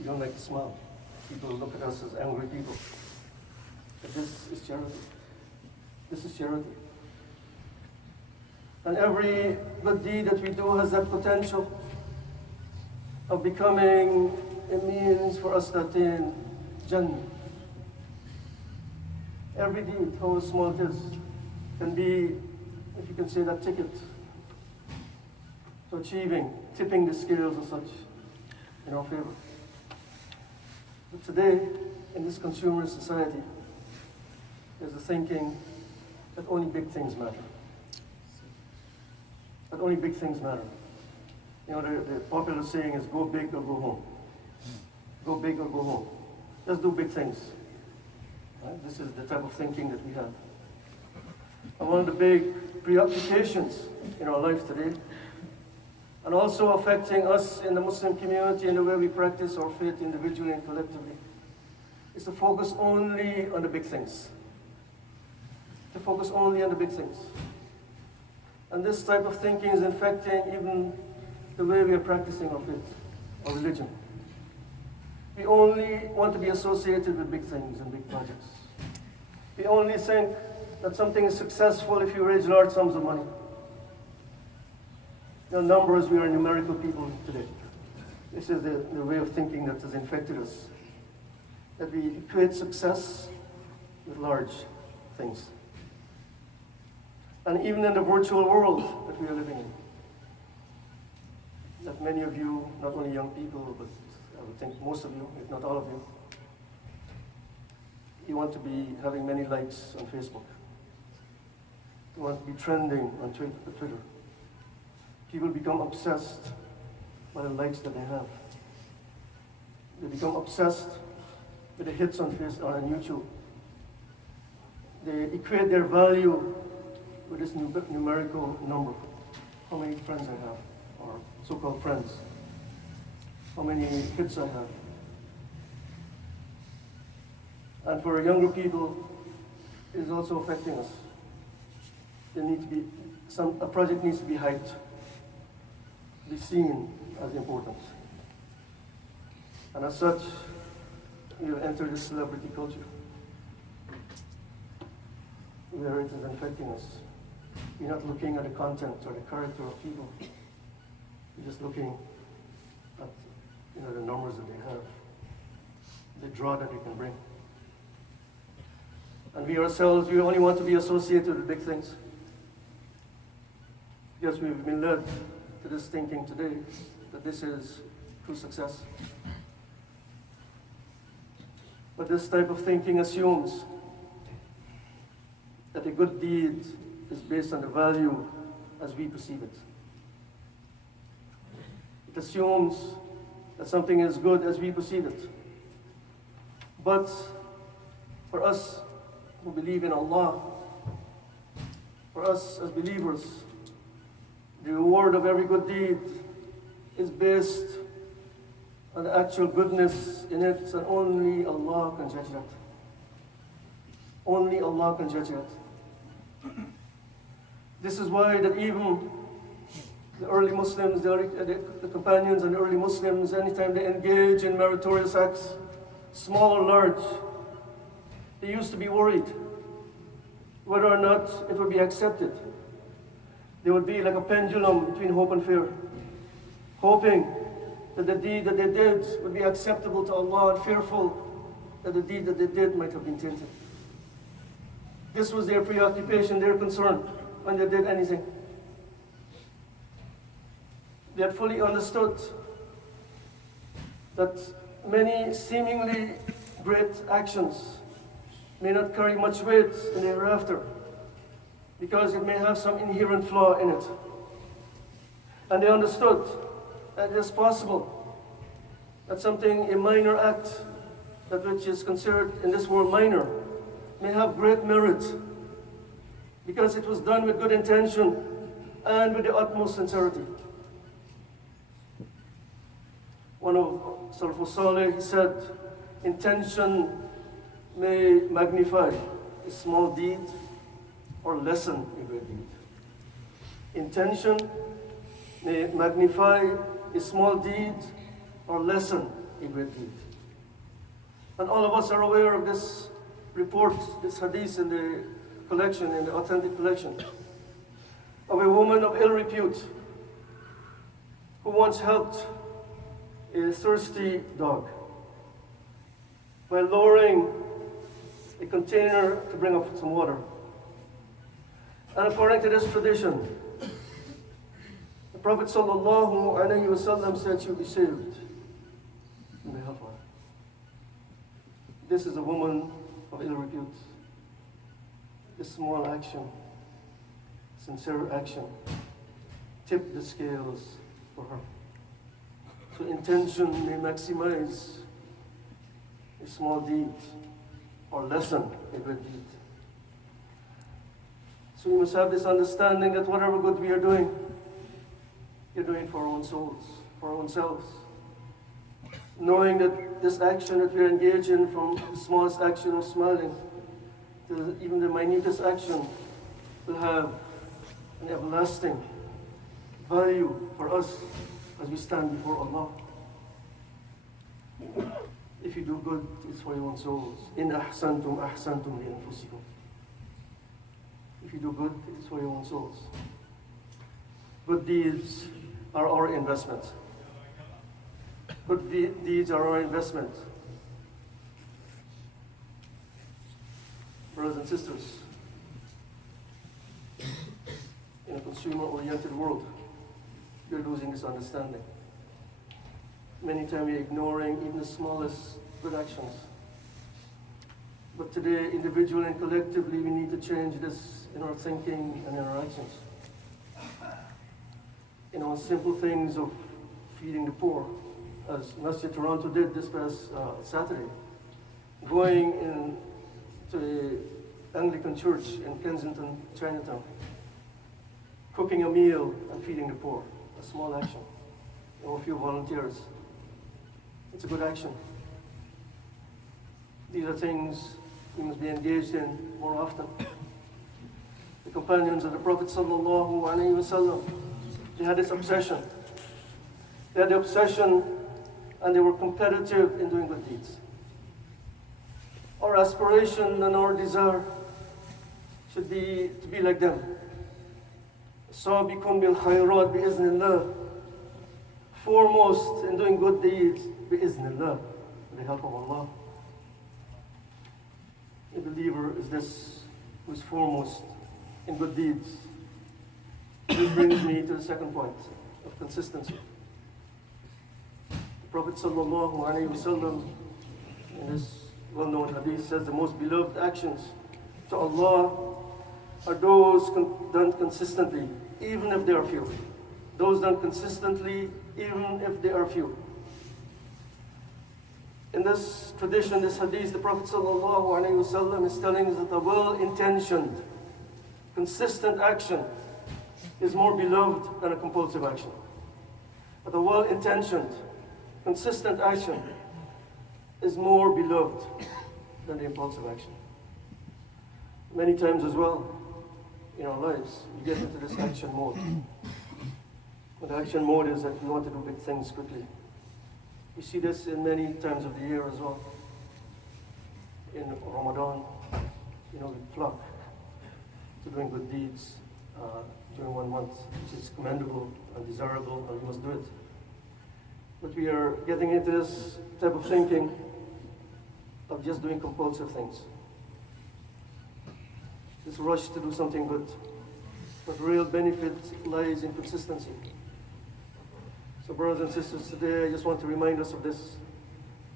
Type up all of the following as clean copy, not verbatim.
We don't like to smile. People look at us as angry people. But this is charity. This is charity. And every good deed that we do has that potential of becoming a means for us to attain Jannah. Every deed, however small it is, can be, if you can say, that ticket to achieving, tipping the scales as such in our favor. But today, in this consumer society, there's a thinking that only big things matter. That only big things matter. You know, the popular saying is go big or go home. Go big or go home. Let's do big things. Right? This is the type of thinking that we have. And one of the big preoccupations in our life today, and also affecting us in the Muslim community and the way we practice our faith individually and collectively, is to focus only on the big things. To focus only on the big things. And this type of thinking is infecting even the way we are practicing our faith, our religion. We only want to be associated with big things and big projects. We only think that something is successful if you raise large sums of money. You know, numbers, we are numerical people today. This is the way of thinking that has infected us. That we equate success with large things. And even in the virtual world that we are living in, that many of you, not only young people, but I would think most of you, if not all of you, you want to be having many likes on Facebook. You want to be trending on Twitter. People become obsessed by the likes that they have. They become obsessed with the hits on YouTube. They equate their value with this numerical number. How many friends I have, or so-called friends. How many hits I have. And for younger people, it is also affecting us. There needs to be a project needs to be hyped, be seen as important. And as such, we have entered this celebrity culture, where it is infecting us. We're not looking at the content or the character of people. We're just looking at, you know, the numbers that they have, the draw that they can bring. And we ourselves, we only want to be associated with big things. Yes, we've been led to this thinking today that this is true success. But this type of thinking assumes that a good deed is based on the value as we perceive it. It assumes that something is good as we perceive it. But for us who believe in Allah, for us as believers, the reward of every good deed is based on the actual goodness in it, and only Allah can judge that. Only Allah can judge that. This is why that even the early Muslims, the companions and the early Muslims, anytime they engage in meritorious acts, small or large, they used to be worried whether or not it would be accepted. They would be like a pendulum between hope and fear, hoping that the deed that they did would be acceptable to Allah, and fearful that the deed that they did might have been tainted. This was their preoccupation, their concern when they did anything. They had fully understood that many seemingly great actions may not carry much weight in the hereafter, because it may have some inherent flaw in it. And they understood that it is possible that something, a minor act, that which is considered in this world minor, may have great merit, because it was done with good intention and with the utmost sincerity. One of Salafus Saleh, he said, intention may magnify a small deed or lessen a great deed. Intention may magnify a small deed or lessen a great deed. And all of us are aware of this report, this hadith in the collection, in the authentic collection, of a woman of ill repute who once helped a thirsty dog by lowering a container to bring up some water. And according to this tradition, the Prophet ﷺ said she'll be saved in the hellfire. This is a woman of ill repute. This small action, sincere action, tipped the scales for her. So intention may maximize a small deed or lessen a great deed. So we must have this understanding that whatever good we are doing, you're doing it for our own souls, for our own selves. Knowing that this action that we are engaged in, from the smallest action of smiling to even the minutest action, will have an everlasting value for us as we stand before Allah. If you do good, it's for your own souls. In ahsantum ahsantum li anfusikum. If you do good, it's for your own souls. Good deeds are our investment. Good deeds are our investment. Brothers and sisters, in a consumer-oriented world, we're losing this understanding. Many times we're ignoring even the smallest good actions. But today, individually and collectively, we need to change this in our thinking and in our actions. In our simple things of feeding the poor, as Masjid Toronto did this past Saturday, going into an Anglican church in Kensington, Chinatown, cooking a meal and feeding the poor, a small action. There were a few volunteers. It's a good action. These are things we must be engaged in more often. The companions of the Prophet ﷺ, they had this obsession. They had the obsession and they were competitive in doing good deeds. Our aspiration and our desire should be to be like them. Sabiqun bil khayrat bi-iznillah. Foremost in doing good deeds bi-iznillah, with the help of Allah. A believer is this who is foremost in good deeds. This brings me to the second point of consistency. The Prophet ﷺ, in this well-known hadith, says the most beloved actions to Allah are those done consistently, even if they are few. Those done consistently, even if they are few. In this tradition, this hadith, the Prophet ﷺ is telling us that a well-intentioned, consistent action is more beloved than a compulsive action. But a well-intentioned, consistent action is more beloved than the impulsive action. Many times as well, in our lives, we get into this action mode. But the action mode is that we want to do big things quickly. We see this in many times of the year as well. In Ramadan, we flock to doing good deeds during 1 month, which is commendable and desirable, and we must do it. But we are getting into this type of thinking of just doing compulsive things. This rush to do something good. But real benefit lies in consistency. So brothers and sisters, today I just want to remind us of this,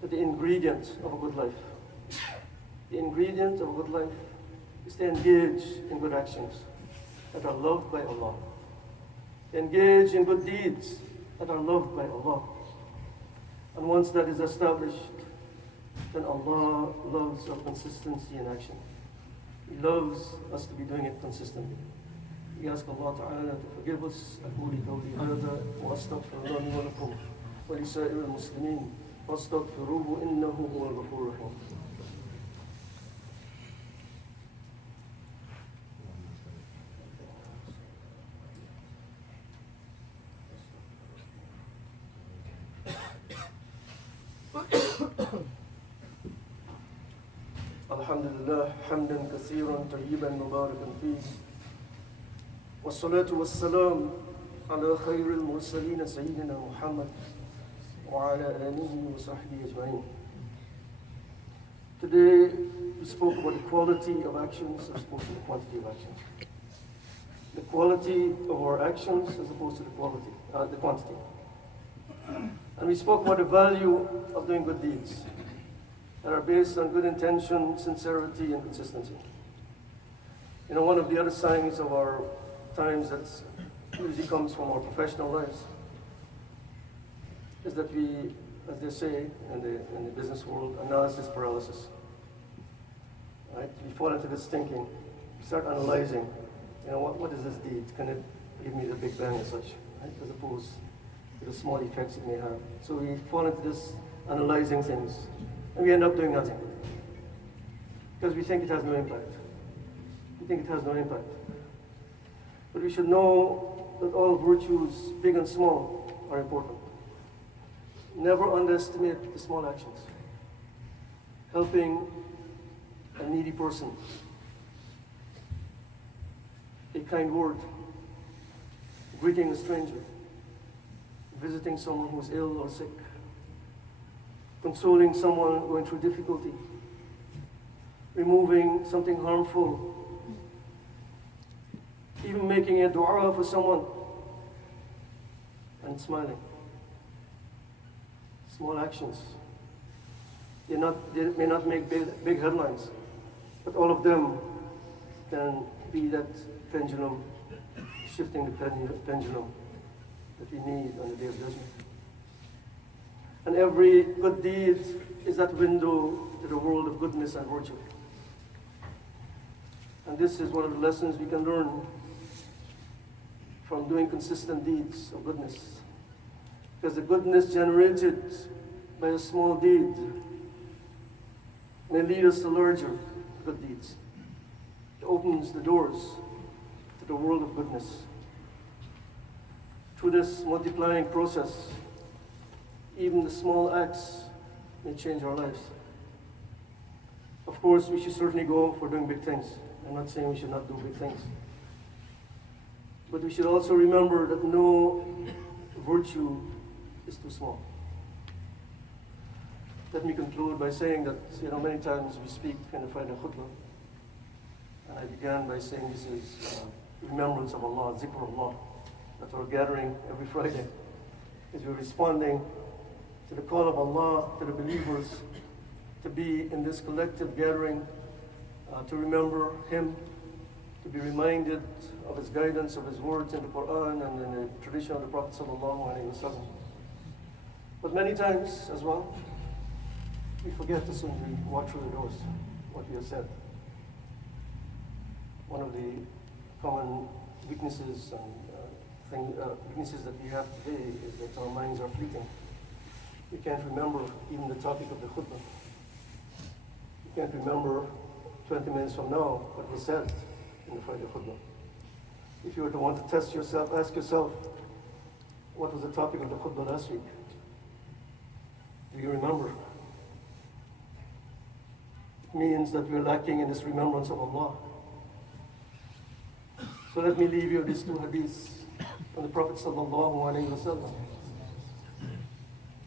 that the ingredient of a good life, the ingredient of a good life is to engage in good actions that are loved by Allah. Engage in good deeds that are loved by Allah. And once that is established, then Allah loves our consistency in action. He loves us to be doing it consistently. We ask Allah Ta'ala to forgive us. أقول قولي هذا وأستغفر الله لي ولكم ولسائر المسلمين فاستغفروه إنه هو الغفور الرحيم. Alhamdulillah, hamdan kathiran tayyiban mubarakan fihi. Wassalatu wassalam ala khairil mursaleen Sayyidina Muhammad wa ala alihi wa sahbihi ajma'in. Today we spoke about the quality of actions as opposed to the quantity of actions. The quality of our actions as opposed to the quantity. And we spoke about the value of doing good deeds that are based on good intention, sincerity, and consistency. You know, one of the other signs of our times that usually comes from our professional lives is that we, as they say in the business world, analysis paralysis. Right? We fall into this thinking, we start analyzing, you know, what is this deed? Can it give me the big bang as such, right? As opposed to the small effects it may have. So we fall into this analyzing things, and we end up doing nothing. Because we think it has no impact. We think it has no impact. But we should know that all virtues, big and small, are important. Never underestimate the small actions. Helping a needy person, a kind word, greeting a stranger, visiting someone who's ill or sick, consoling someone going through difficulty, removing something harmful, even making a dua for someone and smiling. Small actions. They may not make big headlines, but all of them can be that pendulum, shifting the pendulum that we need on the day of judgment. And every good deed is that window to the world of goodness and virtue. And this is one of the lessons we can learn from doing consistent deeds of goodness. Because the goodness generated by a small deed may lead us to larger good deeds. It opens the doors to the world of goodness. Through this multiplying process, even the small acts may change our lives. Of course, we should certainly go for doing big things. I'm not saying we should not do big things. But we should also remember that no virtue is too small. Let me conclude by saying that, you know, many times we speak in the Friday khutbah, and I began by saying this is remembrance of Allah, zikr of Allah, that we're gathering every Friday, is we're responding to the call of Allah, to the believers, to be in this collective gathering, to remember Him, to be reminded of His guidance, of His words in the Quran and in the tradition of the Prophet sallallahu alaihi wasallam. But many times as well, we forget as soon as we walk through the doors what we have said. One of the common weaknesses and weaknesses that we have today is that our minds are fleeting. We can't remember even the topic of the khutbah. We can't remember 20 minutes from now what was said in the Friday khutbah. If you were to want to test yourself, ask yourself, what was the topic of the khutbah last week? Do you remember? It means that we're lacking in this remembrance of Allah. So let me leave you with these two hadiths from the Prophet sallallahu alaihi wasallam.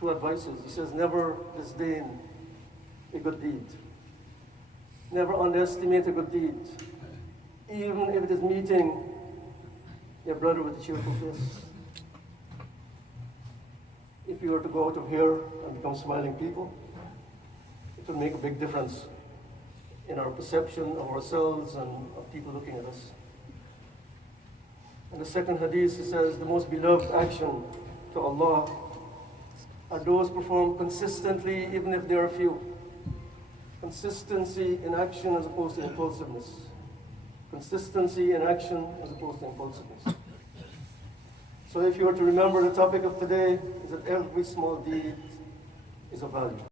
Two advices. He says, never disdain a good deed. Never underestimate a good deed. Even if it is meeting your brother with a cheerful face. If you were to go out of here and become smiling people, it will make a big difference in our perception of ourselves and of people looking at us. In the second hadith, it says, the most beloved action to Allah are those performed consistently, even if there are few. Consistency in action as opposed to impulsiveness. Consistency in action as opposed to impulsiveness. So if you were to remember, the topic of today is that every small deed is of value.